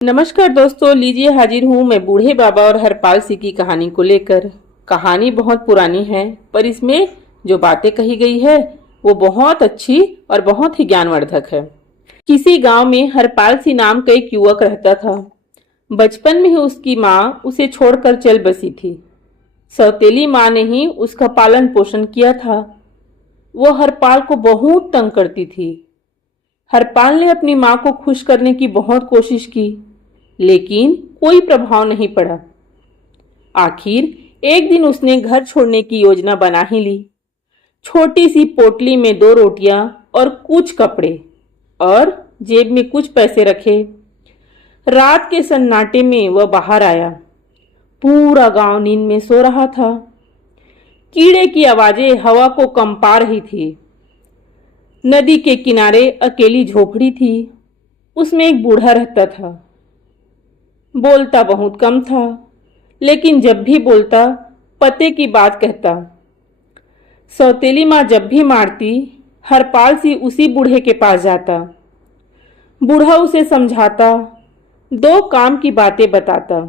नमस्कार दोस्तों, लीजिए हाजिर हूँ मैं बूढ़े बाबा और हरपाल सिंह की कहानी को लेकर। कहानी बहुत पुरानी है, पर इसमें जो बातें कही गई है वो बहुत अच्छी और बहुत ही ज्ञानवर्धक है। किसी गांव में हरपाल सिंह नाम का एक युवक रहता था। बचपन में ही उसकी माँ उसे छोड़कर चल बसी थी। सौतेली माँ ने ही उसका पालन पोषण किया था। वो हरपाल को बहुत तंग करती थी। हरपाल ने अपनी माँ को खुश करने की बहुत कोशिश की, लेकिन कोई प्रभाव नहीं पड़ा। आखिर एक दिन उसने घर छोड़ने की योजना बना ही ली। छोटी सी पोटली में 2 रोटियां और कुछ कपड़े और जेब में कुछ पैसे रखे। रात के सन्नाटे में वह बाहर आया। पूरा गांव नींद में सो रहा था। कीड़े की आवाजें हवा को कंपा रही थी। नदी के किनारे अकेली झोपड़ी थी। उसमें एक बूढ़ा रहता था। बोलता बहुत कम था, लेकिन जब भी बोलता पते की बात कहता। सौतेली माँ जब भी मारती, हरपाल सिंह उसी बूढ़े के पास जाता। बूढ़ा उसे समझाता, 2 काम की बातें बताता।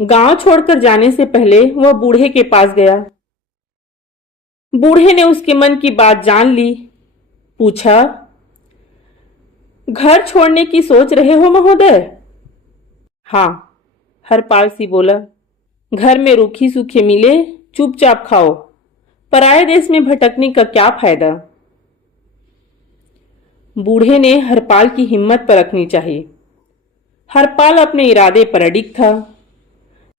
गांव छोड़कर जाने से पहले वह बूढ़े के पास गया। बूढ़े ने उसके मन की बात जान ली। पूछा, घर छोड़ने की सोच रहे हो महोदय? हाँ, हरपाल सिंह बोला। घर में रूखी सूखी मिले, चुपचाप खाओ। पराये देश में भटकने का क्या फायदा? बूढ़े ने हरपाल की हिम्मत परखनी चाहिए। हरपाल अपने इरादे पर अडिग था।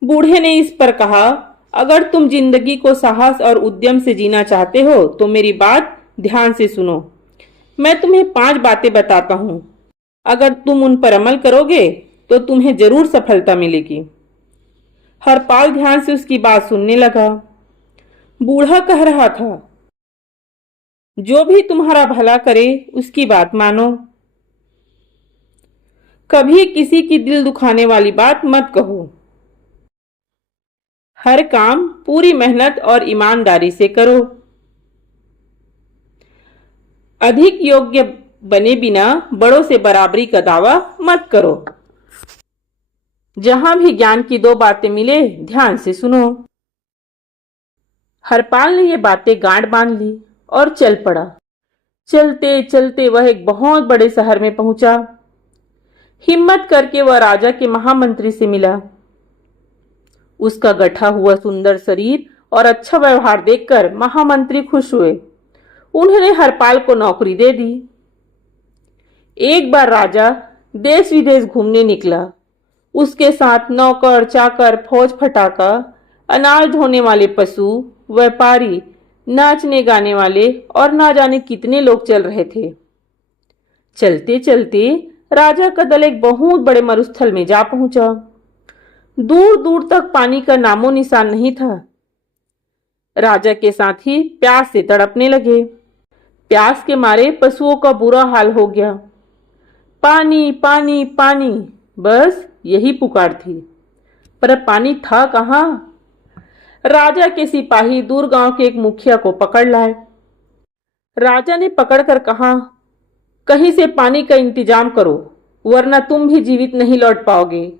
बूढ़े ने इस पर कहा, अगर तुम जिंदगी को साहस और उद्यम से जीना चाहते हो तो मेरी बात ध्यान से सुनो। मैं तुम्हें 5 बातें बताता हूं। अगर तुम उन पर अमल करोगे तो तुम्हें जरूर सफलता मिलेगी। हरपाल ध्यान से उसकी बात सुनने लगा। बूढ़ा कह रहा था, जो भी तुम्हारा भला करे उसकी बात मानो। कभी किसी की दिल दुखाने वाली बात मत कहो। हर काम पूरी मेहनत और ईमानदारी से करो। अधिक योग्य बने बिना बड़ों से बराबरी का दावा मत करो। जहां भी ज्ञान की 2 बातें मिले, ध्यान से सुनो। हरपाल ने ये बातें गांठ बांध ली और चल पड़ा। चलते चलते वह एक बहुत बड़े शहर में पहुंचा। हिम्मत करके वह राजा के महामंत्री से मिला। उसका गठा हुआ सुंदर शरीर और अच्छा व्यवहार देखकर महामंत्री खुश हुए। उन्होंने हरपाल को नौकरी दे दी। एक बार राजा देश विदेश घूमने निकला। उसके साथ नौकर चाकर, फौज फटाका, अनाज ढोने वाले पशु, व्यापारी, नाचने गाने वाले और ना जाने कितने लोग चल रहे थे। चलते चलते राजा का दल एक बहुत बड़े मरुस्थल में जा पहुंचा। दूर दूर तक पानी का नामो निशान नहीं था। राजा के साथी प्यास से तड़पने लगे। प्यास के मारे पशुओं का बुरा हाल हो गया। पानी पानी पानी, बस यही पुकार थी। पर पानी था कहाँ? राजा के सिपाही दूर गांव के एक मुखिया को पकड़ लाए। राजा ने पकड़कर कहा, कहीं से पानी का इंतजाम करो, वरना तुम भी जीवित नहीं लौट पाओगे।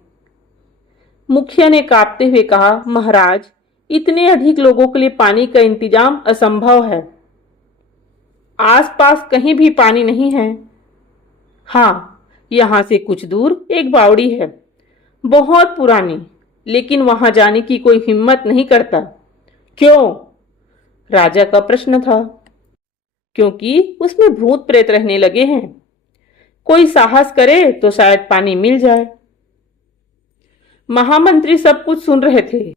मुखिया ने कांपते हुए कहा, महाराज, इतने अधिक लोगों के लिए पानी का इंतजाम असंभव है। आसपास कहीं भी पानी नहीं है। हाँ, यहां से कुछ दूर एक बावड़ी है, बहुत पुरानी, लेकिन वहां जाने की कोई हिम्मत नहीं करता। क्यों? राजा का प्रश्न था। क्योंकि उसमें भूत प्रेत रहने लगे हैं। कोई साहस करे तो शायद पानी मिल जाए। महामंत्री सब कुछ सुन रहे थे।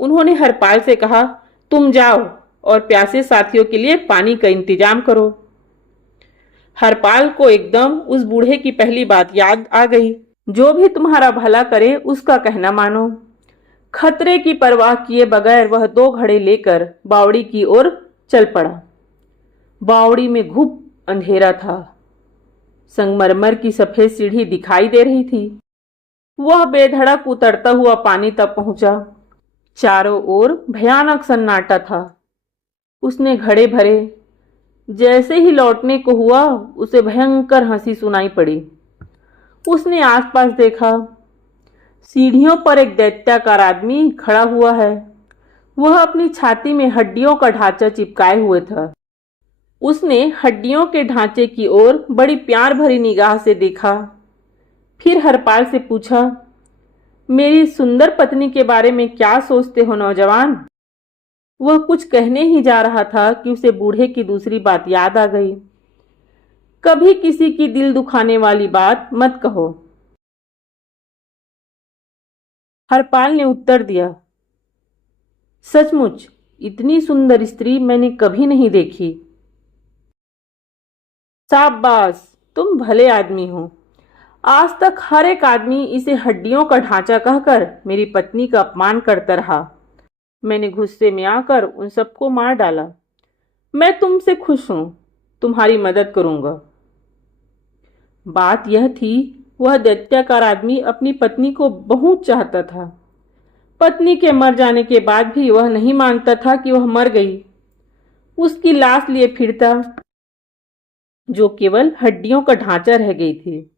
उन्होंने हरपाल से कहा, तुम जाओ और प्यासे साथियों के लिए पानी का इंतजाम करो। हरपाल को एकदम उस बूढ़े की पहली बात याद आ गई, जो भी तुम्हारा भला करे उसका कहना मानो। खतरे की परवाह किए बगैर वह 2 घड़े लेकर बावड़ी की ओर चल पड़ा। बावड़ी में घुप अंधेरा था। संगमरमर की सफेद सीढ़ी दिखाई दे रही थी। वह बेधड़क उतरता हुआ पानी तक पहुंचा। चारों ओर भयानक सन्नाटा था। उसने घड़े भरे। जैसे ही लौटने को हुआ, उसे भयंकर हंसी सुनाई पड़ी। उसने आसपास देखा। सीढ़ियों पर एक दैत्याकार आदमी खड़ा हुआ है। वह अपनी छाती में हड्डियों का ढांचा चिपकाए हुए था। उसने हड्डियों के ढांचे की ओर बड़ी प्यार भरी निगाह से देखा। फिर हरपाल से पूछा, मेरी सुंदर पत्नी के बारे में क्या सोचते हो नौजवान? वह कुछ कहने ही जा रहा था कि उसे बूढ़े की दूसरी बात याद आ गई। कभी किसी की दिल दुखाने वाली बात मत कहो। हरपाल ने उत्तर दिया, सचमुच इतनी सुंदर स्त्री मैंने कभी नहीं देखी। शाबाश, तुम भले आदमी हो। आज तक हर एक आदमी इसे हड्डियों का ढांचा कहकर मेरी पत्नी का अपमान करता रहा। मैंने गुस्से में आकर उन सबको मार डाला। मैं तुमसे खुश हूं, तुम्हारी मदद करूंगा। बात यह थी, वह दैत्याकार आदमी अपनी पत्नी को बहुत चाहता था। पत्नी के मर जाने के बाद भी वह नहीं मानता था कि वह मर गई। उसकी लाश लिए फिरता, जो केवल हड्डियों का ढांचा रह गई थी।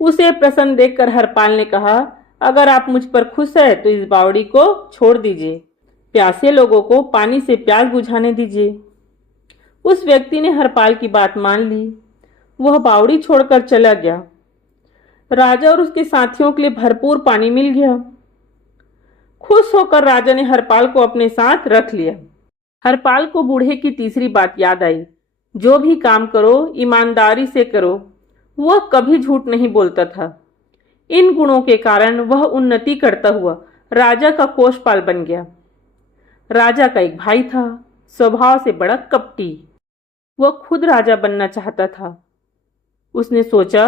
उसे प्रसन्न देखकर हरपाल ने कहा, अगर आप मुझ पर खुश है तो इस बावड़ी को छोड़ दीजिए। प्यासे लोगों को पानी से प्यास बुझाने दीजिए। उस व्यक्ति ने हरपाल की बात मान ली। वह बावड़ी छोड़कर चला गया। राजा और उसके साथियों के लिए भरपूर पानी मिल गया। खुश होकर राजा ने हरपाल को अपने साथ रख लिया। हरपाल को बूढ़े की तीसरी बात याद आई, जो भी काम करो ईमानदारी से करो। वह कभी झूठ नहीं बोलता था। इन गुणों के कारण वह उन्नति करता हुआ राजा का कोषपाल बन गया। राजा का एक भाई था, स्वभाव से बड़ा कपटी। वह खुद राजा बनना चाहता था। उसने सोचा,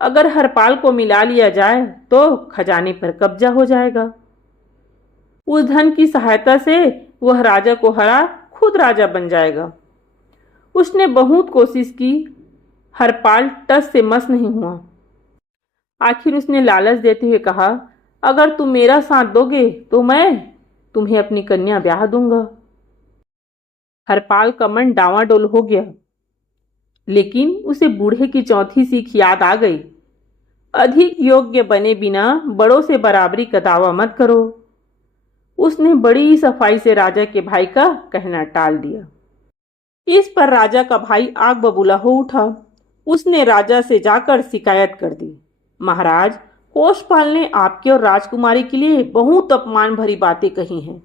अगर हरपाल को मिला लिया जाए तो खजाने पर कब्जा हो जाएगा। उस धन की सहायता से वह राजा को हरा खुद राजा बन जाएगा। उसने बहुत कोशिश की, हरपाल टस से मस नहीं हुआ। आखिर उसने लालच देते हुए कहा, अगर तुम मेरा साथ दोगे तो मैं तुम्हें अपनी कन्या ब्याह दूंगा। हरपाल का मन डावाडोल हो गया, लेकिन उसे बूढ़े की चौथी सीख याद आ गई, अधिक योग्य बने बिना बड़ों से बराबरी का दावा मत करो। उसने बड़ी सफाई से राजा के भाई का कहना टाल दिया। इस पर राजा का भाई आग बबूला हो उठा। उसने राजा से जाकर शिकायत कर दी, महाराज, कोषपाल ने आपके और राजकुमारी के लिए बहुत अपमान भरी बातें कही हैं।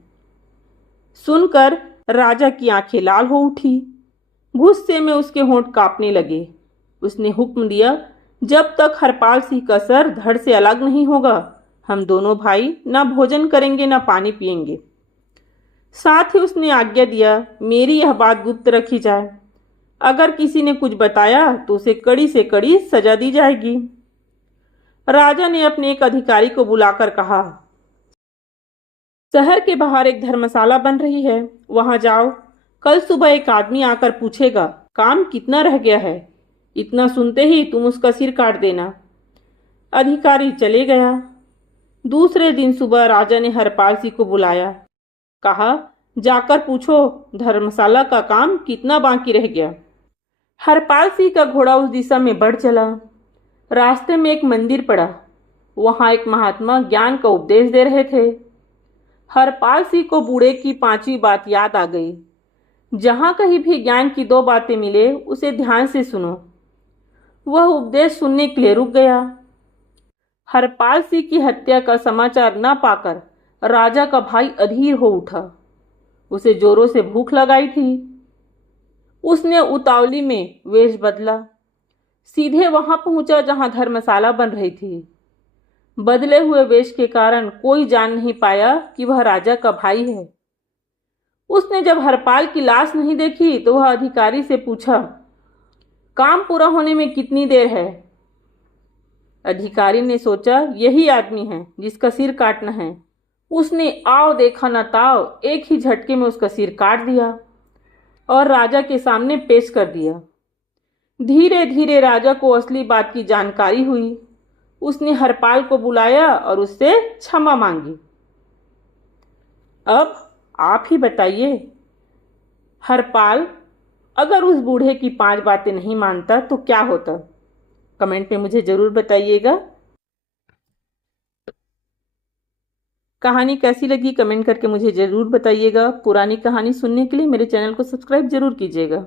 सुनकर राजा की आंखें लाल हो उठी। गुस्से में उसके होंठ कांपने लगे। उसने हुक्म दिया, जब तक हरपाल सिंह का सर धड़ से अलग नहीं होगा, हम दोनों भाई ना भोजन करेंगे ना पानी पिएंगे। साथ ही उसने आज्ञा दिया, मेरी यह बात गुप्त रखी जाए। अगर किसी ने कुछ बताया तो उसे कड़ी से कड़ी सजा दी जाएगी। राजा ने अपने एक अधिकारी को बुलाकर कहा, शहर के बाहर एक धर्मशाला बन रही है, वहां जाओ। कल सुबह एक आदमी आकर पूछेगा काम कितना रह गया है। इतना सुनते ही तुम उसका सिर काट देना। अधिकारी चले गया। दूसरे दिन सुबह राजा ने हरपाल सिंह को बुलाया। कहा, जाकर पूछो धर्मशाला का काम कितना बाकी रह गया। हरपाल सिंह का घोड़ा उस दिशा में बढ़ चला। रास्ते में एक मंदिर पड़ा। वहां एक महात्मा ज्ञान का उपदेश दे रहे थे। हरपाल सिंह को बूढ़े की पांचवी बात याद आ गई, जहां कहीं भी ज्ञान की दो बातें मिले उसे ध्यान से सुनो। वह उपदेश सुनने के लिए रुक गया। हरपाल सिंह की हत्या का समाचार न पाकर राजा का भाई अधीर हो उठा। उसे जोरों से भूख लगाई थी। उसने उतावली में वेश बदला, सीधे वहां पहुंचा जहां धर्मशाला बन रही थी। बदले हुए वेश के कारण कोई जान नहीं पाया कि वह राजा का भाई है। उसने जब हरपाल की लाश नहीं देखी तो वह अधिकारी से पूछा, काम पूरा होने में कितनी देर है। अधिकारी ने सोचा, यही आदमी है जिसका सिर काटना है। उसने आओ देखा न ताओ एक ही झटके में उसका सिर काट दिया और राजा के सामने पेश कर दिया। धीरे धीरे राजा को असली बात की जानकारी हुई। उसने हरपाल को बुलाया और उससे क्षमा मांगी। अब आप ही बताइए, हरपाल अगर उस बूढ़े की 5 बातें नहीं मानता तो क्या होता? कमेंट में मुझे ज़रूर बताइएगा। कहानी कैसी लगी कमेंट करके मुझे ज़रूर बताइएगा। पुरानी कहानी सुनने के लिए मेरे चैनल को सब्सक्राइब ज़रूर कीजिएगा।